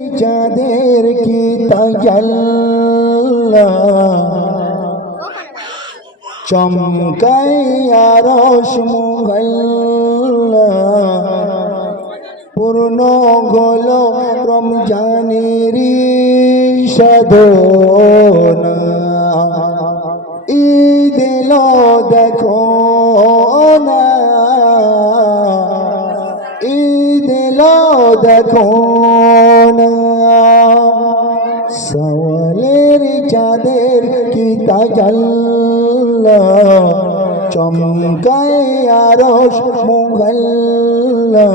চাঁদের কি তাজাল্লা চমকায় আরশ মুগল্লা পূর্ণ হলো রমজানেরই সাধনা ঈদ এলো দেখো না ঈদ এলো দেখো না সওয়ালের চাঁদের কি তাজাল্লা চমকায় আরশ মুগল্লা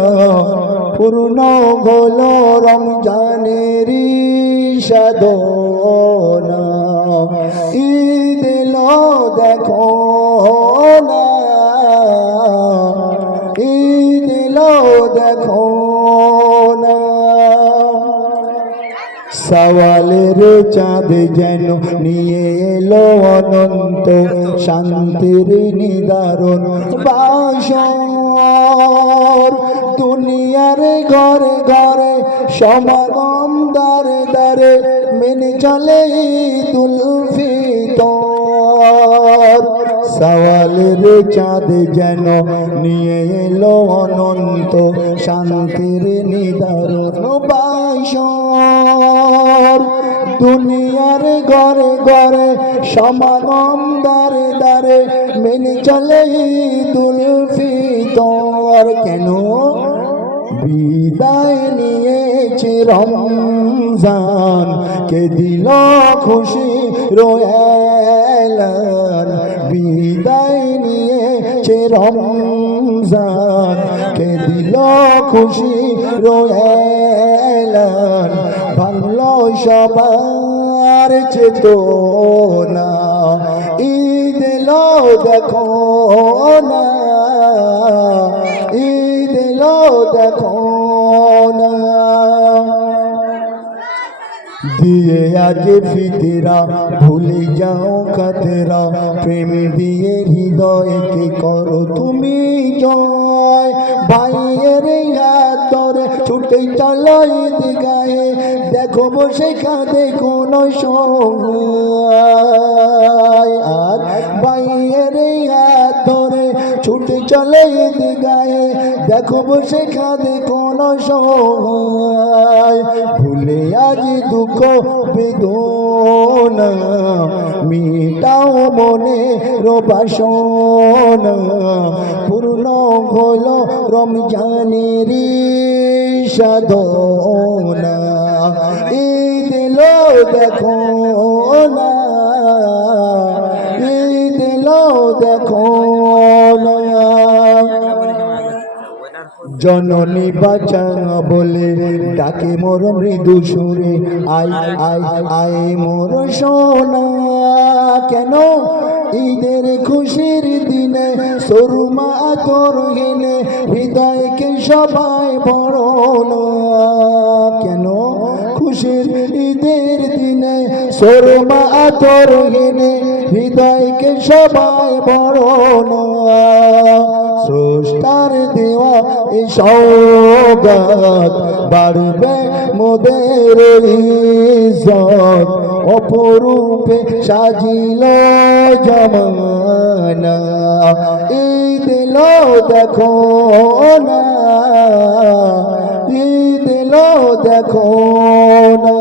পূর্ণ হলো রমজানেরই সাধনা ঈদ এলো দেখো না ঈদ এলো দেখো না সওয়ালের চাঁদ যেন নিয়ে এলো অনন্ত শান্তির নিদারুণ বাসর দুনিয়ার ঘরে ঘরে সমাগম দারে দারে মেনে চলে ঈদুল ফিতর সওয়ালের চাঁদ যেন নিয়ে এলো অনন্ত শান্তির নিদারুণ বাসর দুনিয়ার ঘরে ঘরে সমাগম দারে দারে মেনে চলে ঈদুল ফিতর কেন বিদায় নিয়েছে রমজান কে দিল খুশি রোয়ালান বিদায় নিয়েছে রমজান কে দিল খুশি রোয়ালান ভাঙলো সবার চেতনা ঈদ এলো দেখো না ঈদ এলো দেখো না দিয়ে আজ ফিতরা ভুলে যাও কাতরা প্রেম দিয়ে হৃদয়কে করো তুমি জয় ভাইয়ের হাতরে ছুটে চলো ঈদ গায়ে দেখো বসে কাঁদে কোন সময় আর ভাইয়ের হাতরে ছুটে চলো ঈদ গায়ে দেখো বসে কাঁদে কোন সময় ভুলে আজ দুঃখ বেদনা মিটাও মনে বাসনা পূর্ণ হলো রমজানেরই সাধনা ঈদ এলো দেখো না ঈদ এলো দেখো না জননী বাঁচা বলে ডাকে মোর মৃদু সুরে আই আই আই মোর সোনা কেন ঈদের খুশির দিনে সুরমা তোর হেনে হৃদয়কে সবাই বড় না কেন খুশির ঈদের দিনে সুরমা তোর হেনে হৃদয়কে সবাই বড় না স্রষ্টার দেওয়া এই সওগাত বাড়বে মোদের ইজ্জত অপরূপে সাজিল জমানা ঈদ এলো দেখো না ঈদ এলো দেখো না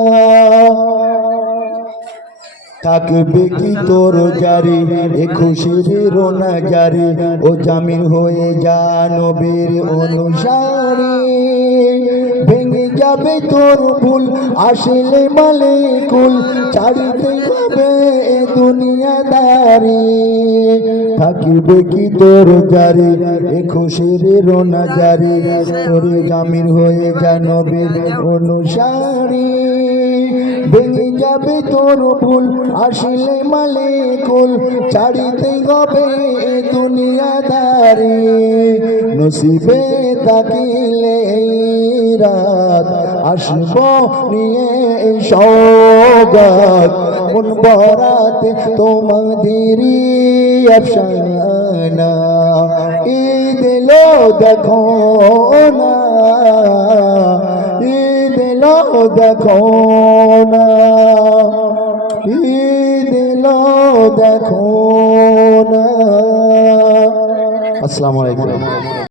থাকবে কি তোর জারি এ খুশির রোনা জারি ও জামিন হয়ে যা নবীর অনুসারী ভেঙে যাবে তোর ভুল আসলে মালিকুল ছাড়িতে হবে এ দুনিয়াদারি থাকবে কি তোর জারি এ খুশির রোনা জারি তোর জামিন হয়ে যা নবীর অনুসারী ভেঙে যাবে তোর ভুল আসলে মালিকুল ছাড়িতে হবে দুনিয়াদারি নসিবে তাকিলে রাত আসব নিয়ে সওগাত মন বরাতে তোমাদেরই আফসানা ঈদ এলো দেখো না ঈদ এলো দেখো না, ঈদ এলো দেখো না। আসসালামু আলাইকুম।